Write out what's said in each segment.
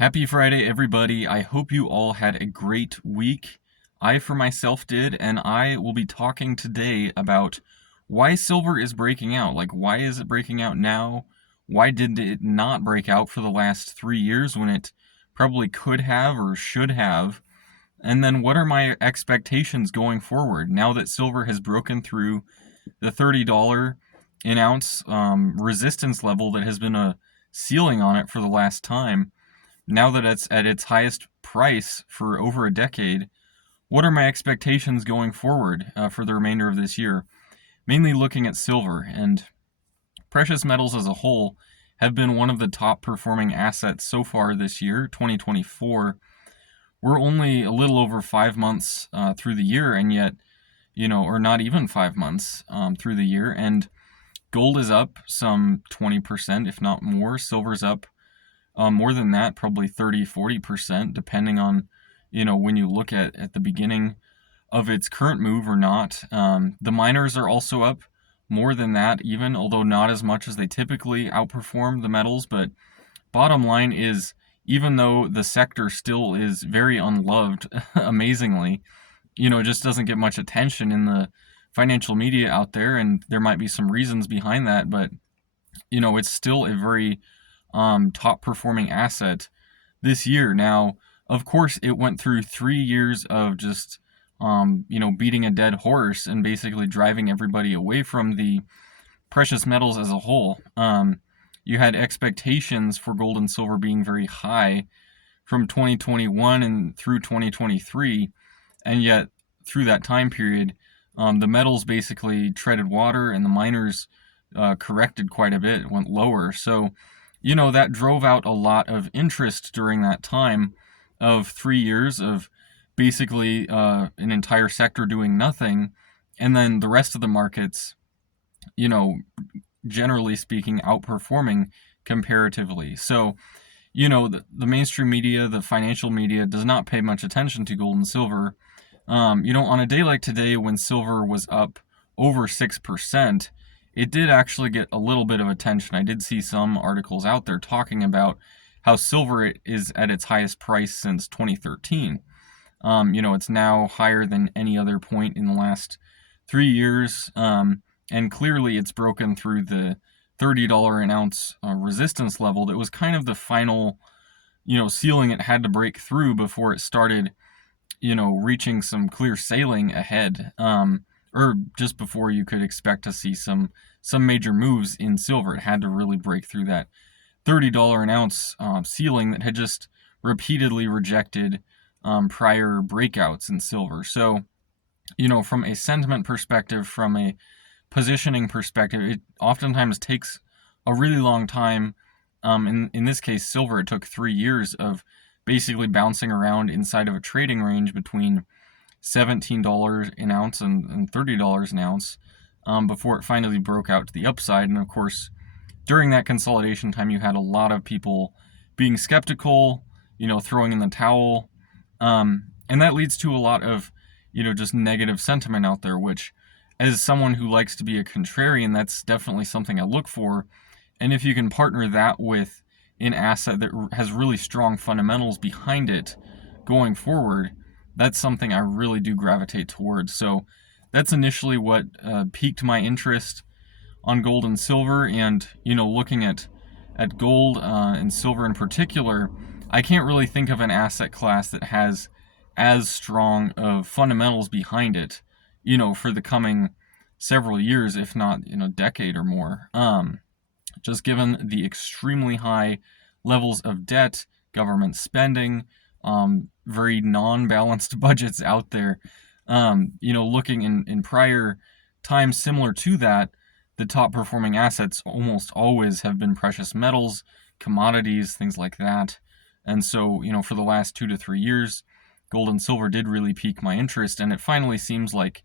Happy Friday, everybody. I hope you all had a great week. I, for myself, did, and I will be talking today about why silver is breaking out. Like, why is it breaking out now? Why did it not break out for the last 3 years when it probably could have or should have? And then, what are my expectations going forward now that silver has broken through the $30 an ounce resistance level that has been a ceiling on it for the last time? Now that it's at its highest price for over a decade, what are my expectations going forward for the remainder of this year? Mainly looking at silver, and precious metals as a whole have been one of the top performing assets so far this year, 2024. We're only a little over 5 months through the year, and yet, or not even 5 months through the year, and gold is up some 20%, if not more. Silver's up more than that, probably 30-40%, depending on, when you look at the beginning of its current move or not. The miners are also up more than that, even, although not as much as they typically outperform the metals. But bottom line is, even though the sector still is very unloved, amazingly, it just doesn't get much attention in the financial media out there, and there might be some reasons behind that, but, it's still a very top performing asset this year. Now, of course, it went through 3 years of just, beating a dead horse and basically driving everybody away from the precious metals as a whole. You had expectations for gold and silver being very high from 2021 and through 2023, and yet through that time period, the metals basically treaded water and the miners corrected quite a bit, went lower. So, that drove out a lot of interest during that time of 3 years of basically an entire sector doing nothing, and then the rest of the markets, you know, generally speaking, outperforming comparatively. So, the mainstream media, the financial media, does not pay much attention to gold and silver. On a day like today when silver was up over 6%, it did actually get a little bit of attention. I did see some articles out there talking about how silver is at its highest price since 2013. It's now higher than any other point in the last 3 years, and clearly it's broken through the $30 an ounce resistance level that was kind of the final, ceiling it had to break through before it started, reaching some clear sailing ahead. Or just before you could expect to see some major moves in silver. It had to really break through that $30 an ounce ceiling that had just repeatedly rejected prior breakouts in silver. So, from a sentiment perspective, from a positioning perspective, it oftentimes takes a really long time. In this case, silver, it took 3 years of basically bouncing around inside of a trading range between $17 an ounce and $30 an ounce before it finally broke out to the upside. And of course, during that consolidation time, you had a lot of people being skeptical, throwing in the towel. And that leads to a lot of, just negative sentiment out there, which, as someone who likes to be a contrarian, that's definitely something I look for. And if you can partner that with an asset that has really strong fundamentals behind it going forward, that's something I really do gravitate towards. So that's initially what piqued my interest on gold and silver. And, looking at gold and silver in particular, I can't really think of an asset class that has as strong of fundamentals behind it, for the coming several years, if not, decade or more. Just given the extremely high levels of debt, government spending, very non-balanced budgets out there. Looking in prior times similar to that, the top performing assets almost always have been precious metals, commodities, things like that. And so, for the last 2 to 3 years, gold and silver did really pique my interest, and it finally seems like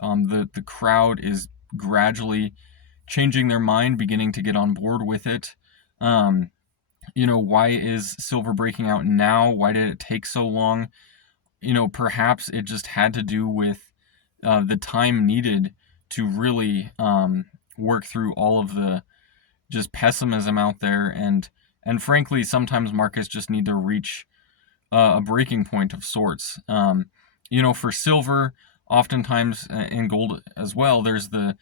the crowd is gradually changing their mind, beginning to get on board with it. Why is silver breaking out now? Why did it take so long? Perhaps it just had to do with the time needed to really work through all of the just pessimism out there and, And frankly, sometimes markets just need to reach a breaking point of sorts. For silver, oftentimes, and gold as well, there's the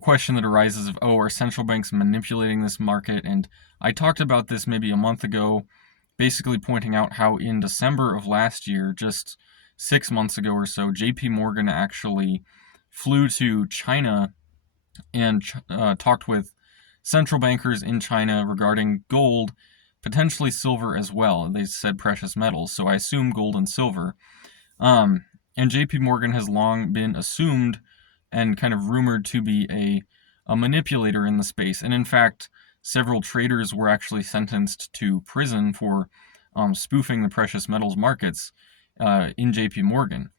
question that arises of, oh, are central banks manipulating this market? And I talked about this maybe a month ago, basically pointing out how in December of last year, just 6 months ago or so, JP Morgan actually flew to China and talked with central bankers in China regarding gold, potentially silver as well. They said precious metals, so I assume gold and silver. Um, and JP Morgan has long been assumed and kind of rumored to be a manipulator in the space. And in fact, several traders were actually sentenced to prison for spoofing the precious metals markets in JP Morgan.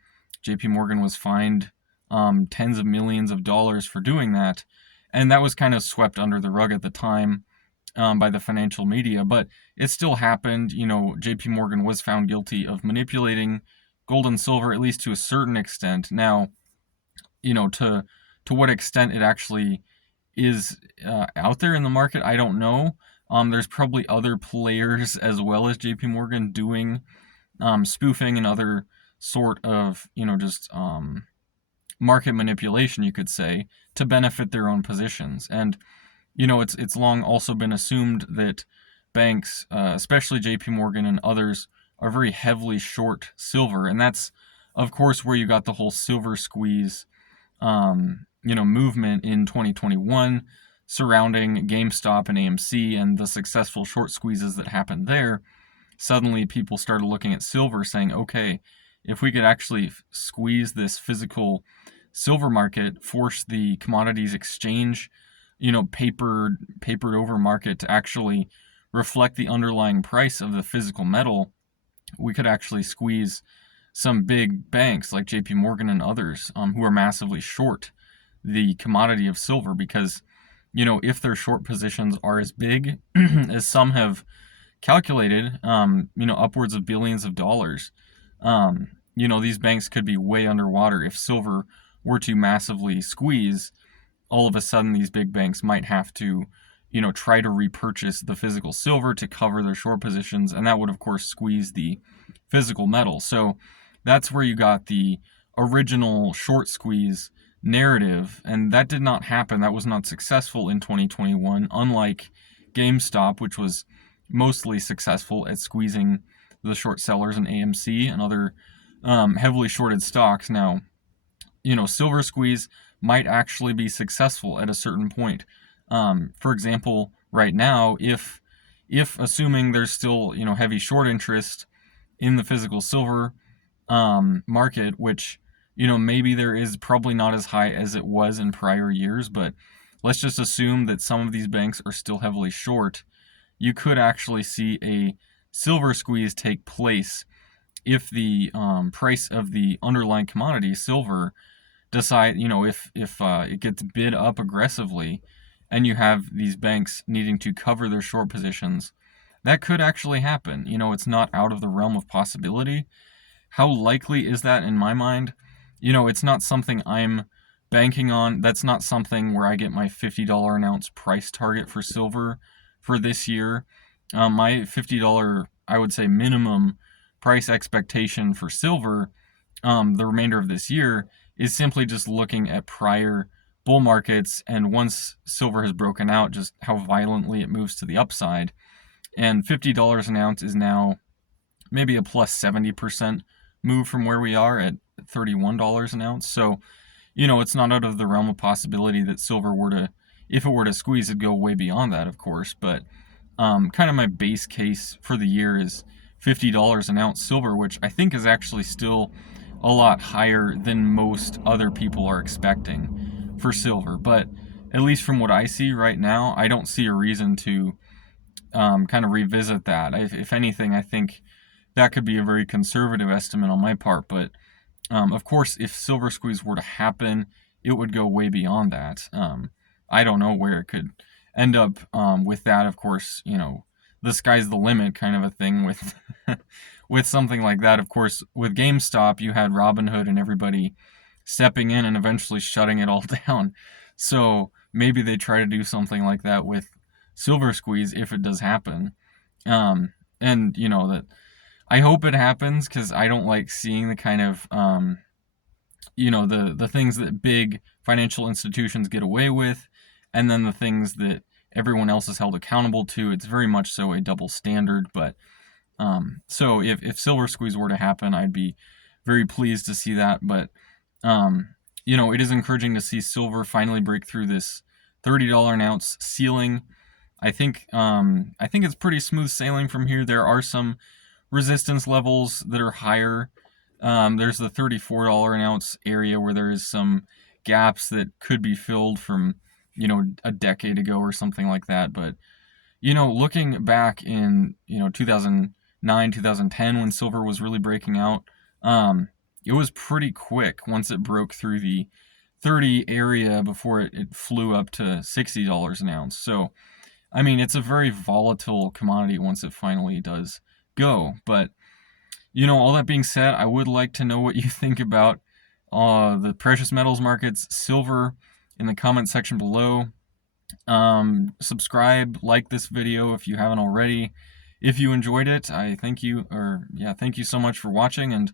JP Morgan was fined tens of millions of dollars for doing that. And that was kind of swept under the rug at the time by the financial media, but it still happened. JP Morgan was found guilty of manipulating gold and silver, at least to a certain extent. Now, to what extent it actually is out there in the market, I don't know. There's probably other players as well as JP Morgan doing spoofing and other sort of, just market manipulation, you could say, to benefit their own positions. And it's long also been assumed that banks, especially J.P. Morgan and others, are very heavily short silver, and that's of course where you got the whole SilverSqueeze, movement in 2021 surrounding GameStop and AMC and the successful short squeezes that happened there. Suddenly, people started looking at silver, saying, "Okay, if we could actually squeeze this physical silver market, force the commodities exchange, papered over market to actually reflect the underlying price of the physical metal, we could actually squeeze some big banks like JP Morgan and others who are massively short the commodity of silver because, if their short positions are as big as some have calculated, upwards of billions of dollars, these banks could be way underwater if silver were to massively squeeze. All of a sudden these big banks might have to, try to repurchase the physical silver to cover their short positions, and that would of course squeeze the physical metal. So that's where you got the original short squeeze narrative, and that did not happen. That was not successful in 2021, unlike GameStop, which was mostly successful at squeezing the short sellers in AMC and other heavily shorted stocks. Now, SilverSqueeze might actually be successful at a certain point. For example, right now, if assuming there's still heavy short interest in the physical silver market, which maybe there is probably not as high as it was in prior years, but let's just assume that some of these banks are still heavily short. You could actually see a silver squeeze take place if the price of the underlying commodity, silver, if it gets bid up aggressively, and you have these banks needing to cover their short positions. That could actually happen. It's not out of the realm of possibility. How likely is that in my mind? It's not something I'm banking on. That's not something where I get my $50 an ounce price target for silver for this year. My $50, I would say, minimum price expectation for silver the remainder of this year is simply just looking at prior bull markets, and once silver has broken out, just how violently it moves to the upside. And $50 an ounce is now maybe a plus 70% move from where we are at $31 an ounce. So, it's not out of the realm of possibility that silver were to, if it were to squeeze, it'd go way beyond that, of course. But kind of my base case for the year is $50 an ounce silver, which I think is actually still a lot higher than most other people are expecting for silver. But at least from what I see right now, I don't see a reason to kind of revisit that. If anything, I think that could be a very conservative estimate on my part. But of course, if SilverSqueeze were to happen, it would go way beyond that. I don't know where it could end up with that. Of course, the sky's the limit kind of a thing with with something like that. Of course, with GameStop, you had Robinhood and everybody stepping in and eventually shutting it all down. So maybe they try to do something like that with SilverSqueeze if it does happen. And that I hope it happens because I don't like seeing the kind of the things that big financial institutions get away with, and then the things that everyone else is held accountable to. It's very much so a double standard. But so if SilverSqueeze were to happen, I'd be very pleased to see that. But it is encouraging to see silver finally break through this $30 an ounce ceiling. I think it's pretty smooth sailing from here. There are some resistance levels that are higher. There's the $34 an ounce area where there is some gaps that could be filled from a decade ago or something like that. But looking back in 2009, 2010 when silver was really breaking out, it was pretty quick once it broke through the 30 area before it flew up to $60 an ounce. So I mean, it's a very volatile commodity once it finally does go. But all that being said, I would like to know what you think about the precious metals markets, silver, in the comment section below. Subscribe, like this video if you haven't already. If you enjoyed it, I thank you, thank you so much for watching, and